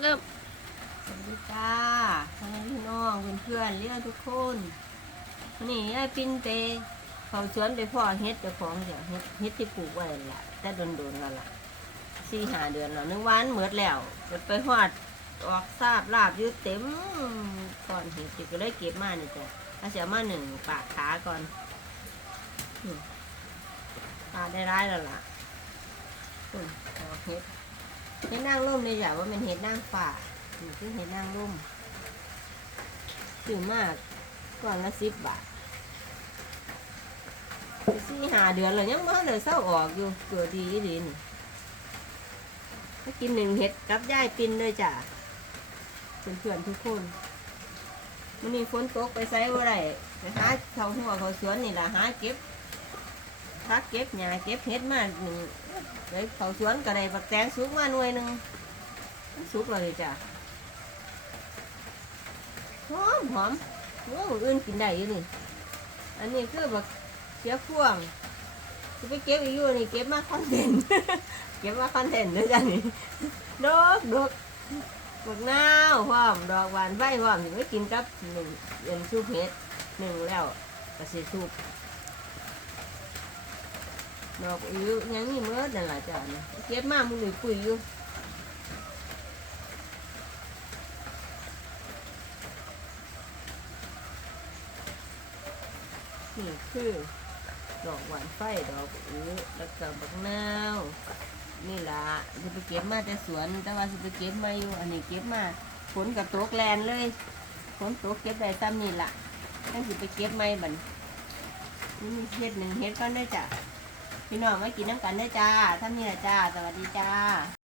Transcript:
เริ่ม สวัสดีจ้าพ่อแม่พี่น้องเพื่อนๆเรียกทุกคนวันนี้ยายปินไปเขาสวนไปพ่อเฮ็ดเจ้าของเดี๋ยวเฮ็ดเฮ็ดที่ปลูกไว้นั่นล่ะแต่โดนๆแล้วล่ะสี่หาเดือนแล้วหนึ่งวันเหมือดแล้วไปไปหอดออกซาบลาบอยู่เต็มก่อนเห็ดก็เลยเก็บมานี่จ้ะถ้าเสียมาหนึ่งปากขาก่อนอืมปาได้ร้ายแล้วล่ะอืมออกเฮ็ด เฮ็ดนั่งร่มเลยจ้ะว่าเป็นเฮ็ดนั่งฝ่านี่คือเห็ดนางร่มซื้อมากก่อนละสิบบาทสี่หาเดือนเลยยังมาเลยเศร้าออกอยู่เกิดดีอีหลีนี่มากินหนึ่งเห็ดกับย่ายปินเลยจ้ะเพื่อนๆทุกคนมันมีฝนตกไปไซว่าไรไปหาเขาหัวเขาสวนนี่แหละหาเก็บพักเก็บหญ้าเก็บเห็ดมา หนึ่งไปเขาสวนก็ได้บักแตงสุกมาหน่วยหนึ่งสุกเลยจ้ะหอมหอมโอ้อื่นกินได้อยู่นี่ อันนี้คือแบบเสียพ่วงจะไปเก็บอีกอยู่นี่เก็บมาคอนเทนต์เก็บมาคอนเทนต์ด้วยจ้ะนี่ดอกดอกดอกนาวพร้อมดอกหวานใบพร้อมถึงไม่กินกับหนึ่งเย็นซุปเห็ดหนึ่งแล้วก็สิซุป ดอกอิ้วยังมีเมื่อนั่นแหละจ้ะนี่เก็บมามึงเลยปุ๋ยอยู่นี่คือดอกหวานไฟดอกอื้อแล้วก็บักนาวนี่ล่ะจะไปเก็บมาแต่สวน แต่ว่าจะไปเก็บมาอยู่อันนี้เก็บมาฝนกับตกแลนเลยฝนตกเก็บได้ซ้ำนี่ล่ะตั้งสิไปเก็บไม่บันนี่มีเฮ็ดหนึ่งเฮ็ดก็ได้จ้ะ พี่น้องมากินน้ำกันเด้อจ้าท่านนี่ละจ้า สวัสดีจ้า